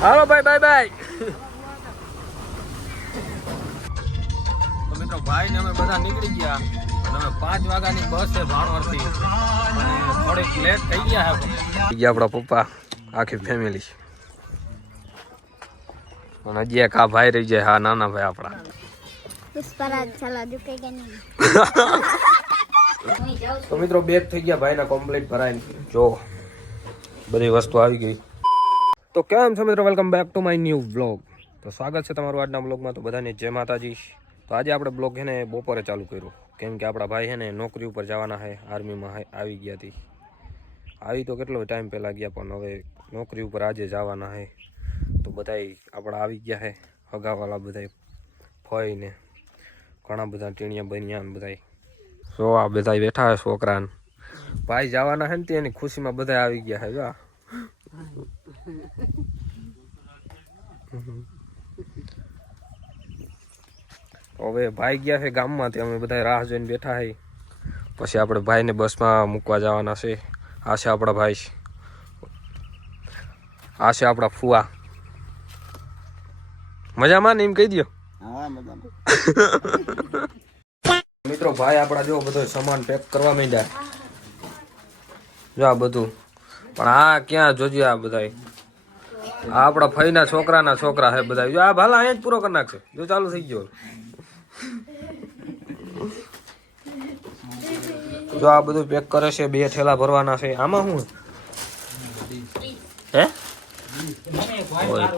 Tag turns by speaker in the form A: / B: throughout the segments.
A: હાલો ભાઈ bye bye. તો મિત્રો ભાઈ ને અમે બધા નીકળી ગયા. અને અમે પાંચ વાગ્યાની બસ છે ભાણવડથી અને થોડીક લેટ થઈ ગયા છે ગયા આપણા પપ્પા. આખી ફેમિલી અને હજી એક આ ભાઈ રહી જાય હા નાના ભાઈ આપણા. તો મિત્રો બેગ થઈ ગયા ભાઈના કમ્પ્લીટ ભરાય જો બધી વસ્તુ આવી ગઈ. તો કેમ છો મિત્રો? Welcome back to my new blog તો સ્વાગત છે તમારું આજના બ્લોગમાં તો બધાને જય માતાજી. તો આજે આપણે બ્લોગ છે ને બપોરે ચાલુ કર્યો. કેમ કે આપણા ભાઈ છે ને નોકરી ઉપર જવાના છે. આર્મીમાં આવી ગયા હતી આવી તો કેટલો ટાઈમ પહેલાં ગયા, પણ હવે નોકરી ઉપર આજે જવાના છે. તો બધાય આપણા આવી ગયા છે. હગાવાલા બધાય ફઈને. ઘણા બધા ટીણિયા બન્યા ને બધાય. જો આ બધા બેઠા છે છોકરાને. ભાઈ જવાના છે ને તેની ખુશીમાં બધા આવી ગયા છે, જો આ. તો હવે ભાઈ ગયા છે ગામમાં તે અમે બધા રાહ જોઈને બેઠા છે પછી આપણે ભાઈને બસમાં મૂકવા જવાના છે. આ છે આપણા ભાઈ. આ છે આપણા ફુવા. મજામાં ને એમ કહી દો મિત્રો ભાઈ આપણા જો બધો સામાન પેક કરવા માંડ્યા. જો આ બધું. પણ આ ક્યાં જોજો આ બધા આ આપણા ફઈના છોકરાના છોકરા છે બધા જો આ ભાલા અહીંયા જ પૂરો કરી નાખશે. જો ચાલુ થઈ ગયો. જો આ બધું પેક કરે છે બે થેલા ભરવાના છે આમાં શું હે ઓય.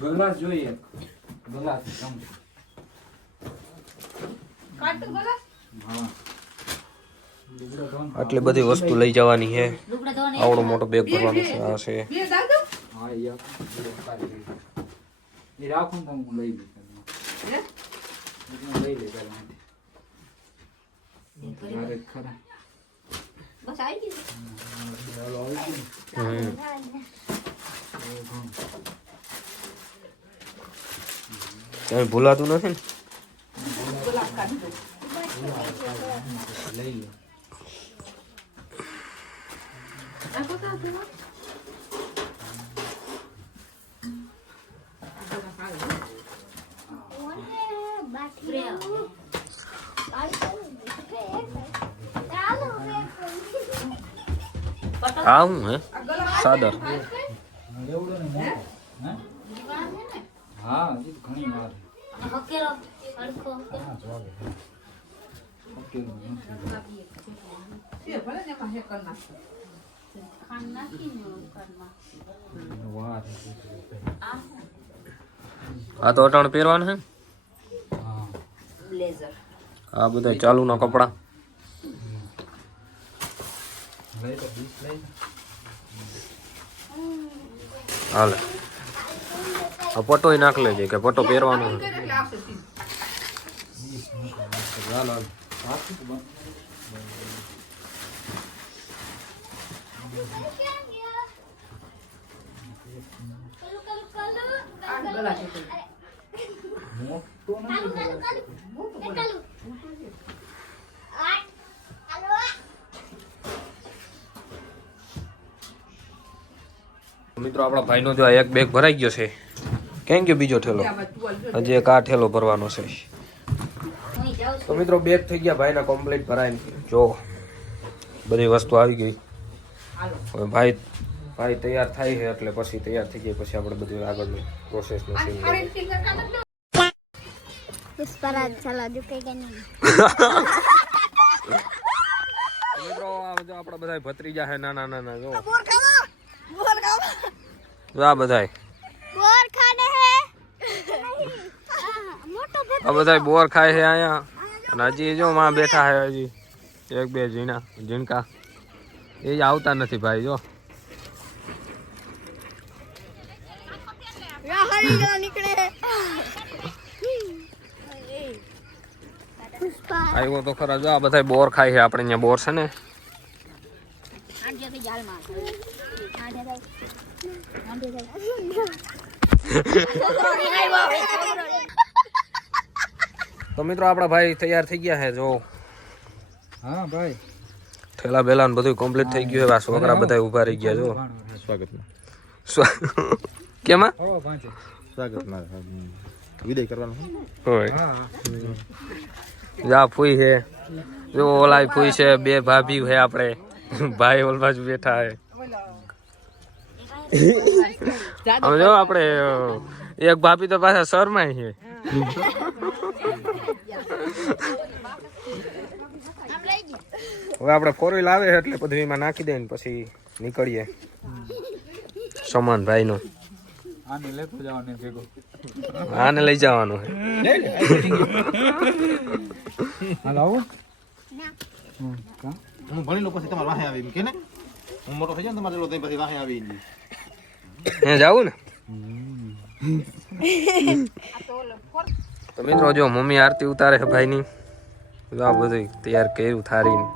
B: ગલાસ જોઈએ ગલાસ
A: આટલી બધી વસ્તુ લઈ જવાની છે આવડો મોટો બેગ ભરવાનો છે આ છે
B: હા એ એ રાખો ને તમે હું લઈ લઈશ હું લઈ લઈ પેલા મારે ખરા
A: હમ. કઈ ભૂલાતું નથી ને
B: લઈ લો
A: આ હું? હે સાદર
B: એવડો ને મોટો હે ઘણી વાર
A: આ તો અટાણ પહેરવાનું
B: હે.
A: આ બધા ચાલુ ના કપડા. હાલે. આ પટો નાખ લેજે કે પટો પહેરવાનો
B: મોટો
A: મિત્રો આપણા ભાઈનો જો આ એક બેગ ભરાઈ ગયો છે. કેમ ગયો બીજો ઠેલો? હજી એક આ ઠેલો ભરવાનો છે. તો મિત્રો બેગ થઈ ગયા ભાઈના કમ્પ્લીટ ભરાઈને. જો બધી વસ્તુ આવી ગઈ. હવે ભાઈ ભાઈ તૈયાર થાય છે એટલે પછી તૈયાર થઈ ગઈ પછી આપણે બધું આગળની
C: નહીં?
A: મિત્રો આપણા બધા ભત્રીજા છે નાના નાના જો. આ બધાય.
C: બોર ખાને હે? મોટો
A: આ બધાય બોર ખાય છે અહીંયા. અને હજી જો માં બેઠા છે હજી. એક બે ઝીણા ઝીણકા. એ જ આવતા નથી ભાઈ જો.
C: નીકળે.
A: આવ્યો તો ખરા. જો આ બધા બોર ખાય છે. આપણે અહીંયા બોર છે ને. તો મિત્રો આપણા ભાઈ તૈયાર થઈ ગયા છે જો.
B: હા ભાઈ.
A: ઠેલા બેલા ને બધું કમ્પ્લીટ થઈ ગયું હવે આ છોકરા બધા ઊભા રહી ગયા જો.
D: સ્વાગતમાં
A: સ્વા- કેમાં
D: સ્વાગતમાં વિદાય કરવાનું
A: હોય. જા ફૂઈ છે. જો ઓલાય ફૂઈ છે બે ભાભી છે આપણે. ભાઈ ઓલ બાજુ બેઠા છે. આમ જો આપણે એક ભાભી તો પાછા શરમાય છે. હવે આપણે ફોર વ્હીલ આવે એટલે પદવીમાં નાખી દઈએ ને પછી નીકળીએ. સમાન ભાઈ નો
B: આને લેતો જવાનો ભેગો.
A: આને લઈ જવાનું
D: હું ભણી લો પછી તમારે વાહે આવે એમ કે ને? હું મોટો થઈ જાઉં તમારે તઈ પછી વાહે આવી.
A: હે જાવું ને તો મિત્રો જો મમ્મી આરતી ઉતારે છે ભાઈની જો આ બધું તૈયાર કર્યું
E: ગયું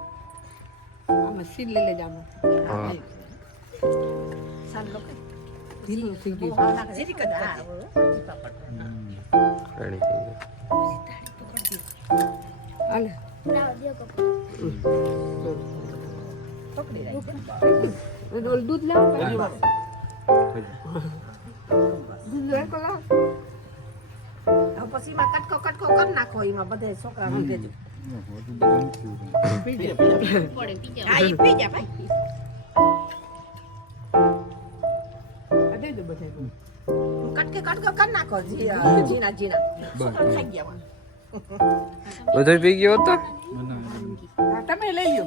A: રેડી થઈ ગયું
E: દૂધ લેવું. દૂધ પછી એમાં કટકો કટકો કરી નાખો એમાં બધે છોકરા હા, પી ભાઈ. આ દેજો. કટકે કટકો કરી નાખો જી- ઝીણા ઝીણા. છોકરા ખાઈ ગયા
A: બધો પી ગયો હતો?
E: તમે લઈ લ્યો.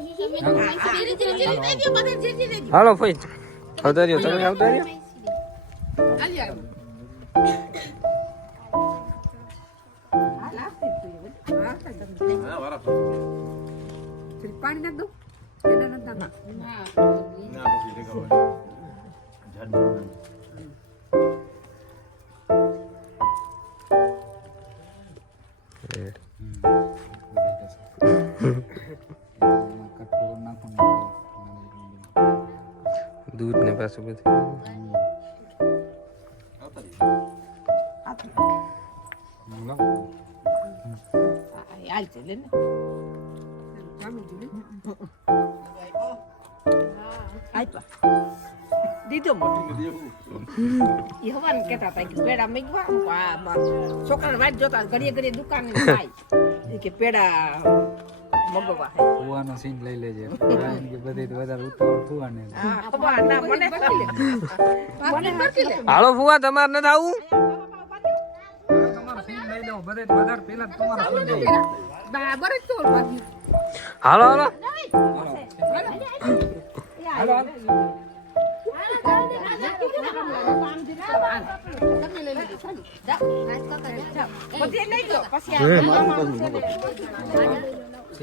A: હાલો ભાઈ. આવતા રહ્યો તમે આવતા રહ્યો
E: પાણી નાખ દઉં એના નથી
A: બધું
E: છે? આપ્યા. દીધો મોટો કહેતા હતા કે પેડા મૂકવા છોકરાને વાટ જોતા ઘડીએ ઘડીએ દુકાને ખાય કે પેડા મગવા
B: કુવાનો સીન લઈ લેજે કુવાને કે બધે વધારે ઉતાવળ કુવાને
E: હા ખબર ના મને મને નથી લે
A: હાલો ફુવા તમારે નથી આવું
B: તમારો સીન લઈ લેવો બધે વધારે પેલા તમારો સીન લઈ
E: બરાબર જ ચોર બાકી
A: હાલો હાલો
E: બધે લઈ ગયો પછી આ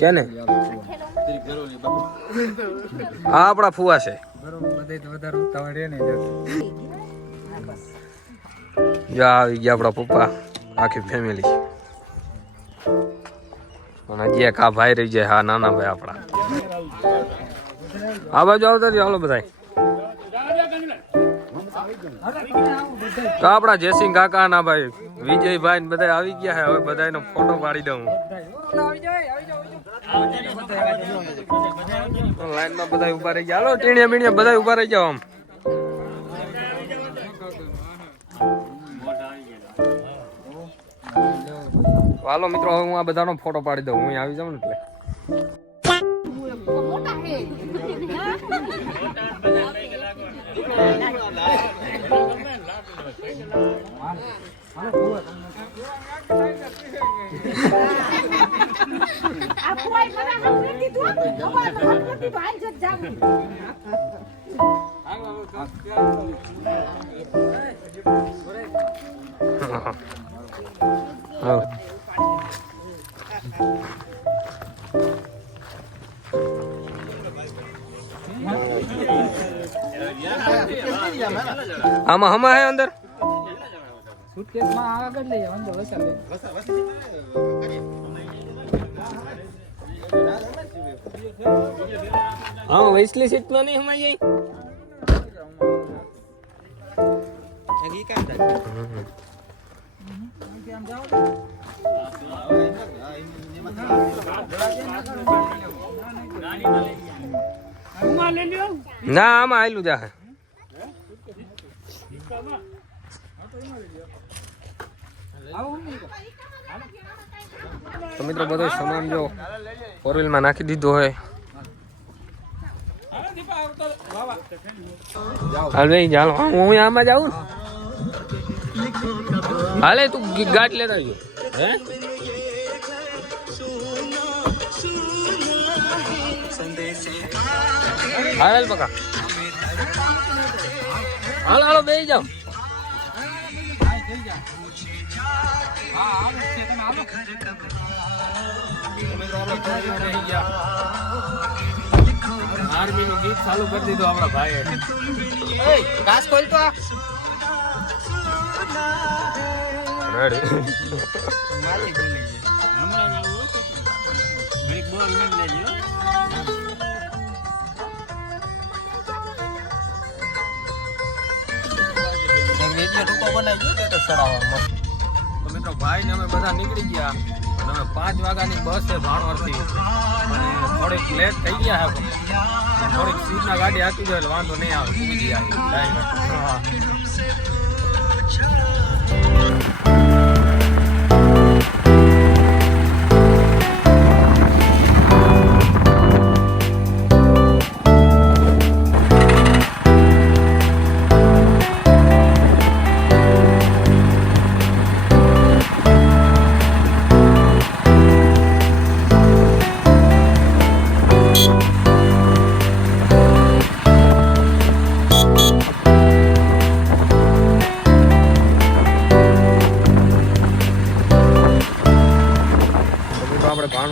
A: કેને આ આપણા ફુવા છે. આવી ગયા આપણા પપ્પા. આખી ફેમિલી અને હજી આ ભાઈ રહી જાય, હા, નાના ભાઈ આપણા. આ બાજુ આવતા રહ્યો હાલો બધા તો આપણા જયસિંહ કાકા ના ભાઈ, વિજયભાઈ ને બધા આવી ગયા હવે બધાનો ફોટો પાડી દઉં લાઈનમાં બધા ઊભા રહી ગયા. હાલો, ટીણિયા બીણિયા બધા ઊભા રહી જાવ આમ. હાલો, મિત્રો, હવે હું આ બધાનો ફોટો પાડી દઉં. હું આવી જાઉં ને એટલે. આમાં હમા હે અંદર?
B: સુટકેસમાં આગળ લઈ અંદર વસાવે.
A: હા વૈસલી સીટમાં નહીં હમાઈ જાય ના આમાં આયલું જા તો મિત્રો બધો સામાન જો ફોર વ્હીલમાં નાખી દીધો હોય. હાલ ભાઈ ચાલો હા, આમાં જાઉં હાલે તું ગાટ લેતા આવજો. હે? આર્મી નું ગીત ચાલુ કરી દીધું આપણા ભાઈએ.
B: ઘાસ ખોલ તો
A: રેડી
B: ટૂંકો બનાવી ગયો તો ચડાવવા
A: તો મિત્રો ભાઈ ને અમે બધા નીકળી ગયા. અને પાંચ વાગ્યાની બસ છે ભાણવરથી અને થોડીક લેટ થઈ ગયા છે થોડીક સીટના ગાડી આપી દો એટલે વાંધો નહીં આવે. જાય ટાઈમે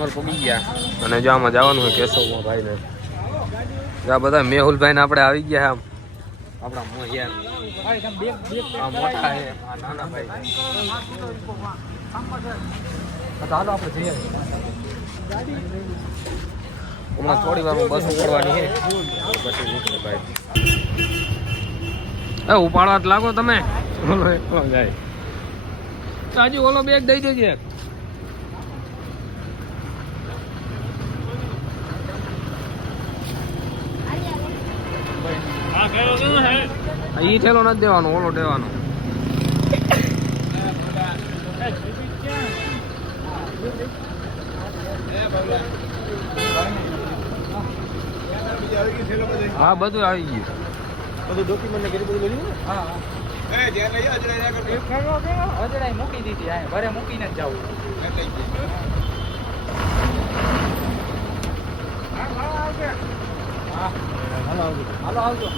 A: તો પગી ગયા. અને જો આમાં જવાનું હોય કેશવમાં ભાઈને. આ બધા મેહુલભાઈ ને આપણે આવી ગયા આમ. આપણા મોહિયા મોટા છે નાના ભાઈ છે. આપણે જઈએ. હમણાં થોડી વાર બસ ઉપાડવાની છે. પછી નીકળે ભાઈ. એ ઉપાડવા લાગો તમે. જાય. સાજુ ઓલો બેગ દઈ દેજે. ઈ ઠેલો નથી દેવાનો ઓલો દેવાનો. હા બધું આવી ગયું.
D: બધું ડોક્યુમેન્ટ ને કરી બધું લઈ હા હા. એ અજરાય
B: મૂકી દીધી આ ઘરે મૂકીને જ જવું. હાલો આવજો. હાલો રાખજો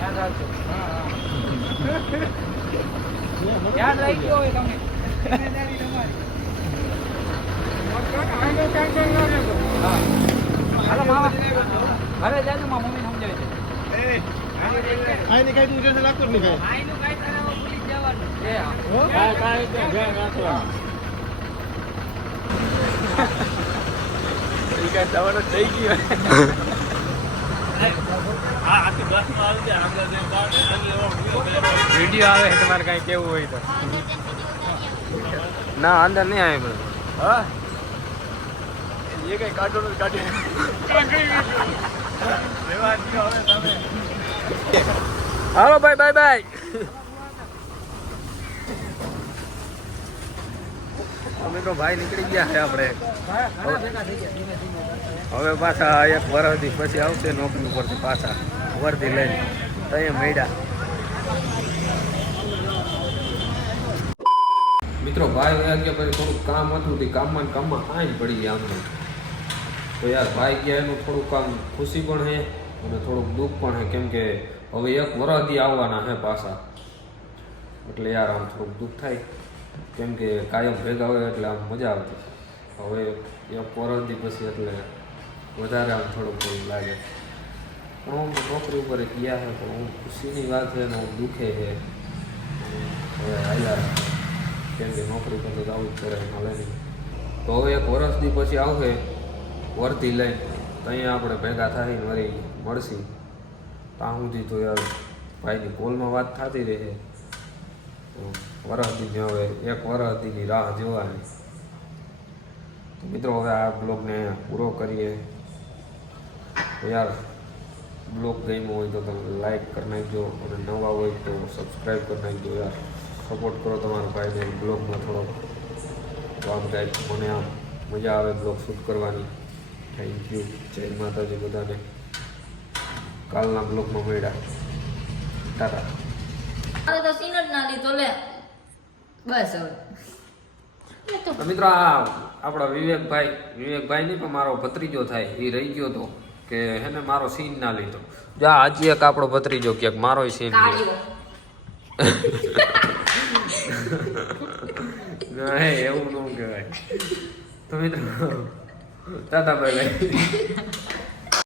B: ધ્યાન રાખજો. હોય તમે. જિમ્મેદારી તમારી થઈ હાલો મમ્મી સમજાવે છે
D: તમારે કાંઈ.
A: વીડિયો આવે કેવું હોય તો. ના અંદર નહીં આવે પણ.
D: હા? એ કઈ કાઢો કાઢી
A: હાલો ભાઈ બાય બાય. અમે તો ભાઈ નીકળી ગયા છે આપણે. હવે પાછા એક વર્ષથી પછી આવશે નોકરી ઉપરથી પાછા વર્ધી લઈને. ત્યાં મળ્યા. મિત્રો ભાઈ ગયા પછી થોડુંક કામ હતું તે કામમાં કામમાં આઈ પડી ગયા અમને તો યાર ભાઈ ગયા એનું થોડુંક કામ ખુશી પણ છે અને થોડુંક દુઃખ પણ છે કેમ કે હવે એક વરસથી આવવાના છે પાછા. એટલે યાર આમ થોડુંક દુઃખ થાય. કેમ કે કાયમ ભેગા હોય એટલે આમ મજા આવતી. હવે એક વરસથી પછી એટલે વધારે આમ થોડુંક એવું લાગે. પણ હું નોકરી ઉપર ગયા છે પણ હું ખુશીની વાત છે ને, હું દુઃખે છે હવે હાલ્યા કેમ કે નોકરી પર તો આવું જ કરે મળે નહીં. તો હવે એક વર્ષથી પછી આવશે, વર્ધી લઈને. ત્યાં આપણે ભેગા થાય વળી મળશી. ત્યાં સુધી તો યાર ભાઈની કોલમાં વાત થતી રહે. વરહદી હવે એક વરહદીની રાહ જોવાની. તો મિત્રો, હવે આ બ્લોગને પૂરો કરીએ. યાર, બ્લોગ ગમ્યો હોય તો તમે લાઈક કરી નાખજો અને નવા હોય તો સબસ્ક્રાઈબ કરી નાખજો યાર. સપોર્ટ કરો તમારા ભાઈને બ્લોગમાં થોડો આમ કાંઈક મને આમ મજા આવે બ્લોગ શૂટ કરવાની. થેન્ક યુ જય માતાજી બધાને. કાલના બ્લોગમાં મળ્યા. ટાટા.
F: તો સીન ના લીધો લે. બસ હવે.
A: મિત્રો આ આપણા વિવેકભાઈ વિવેકભાઈ નહીં પણ મારો ભત્રીજો થાય એ રહી ગયો તો કે હે ને મારો સીન ના લીધો. જા હજી એક આપણો ભત્રીજો ક્યાંક મારો સીન
F: કાઢ્યો
A: એવું ન કહેવાય. તો મિત્રો ટાટા ભાઈ બાય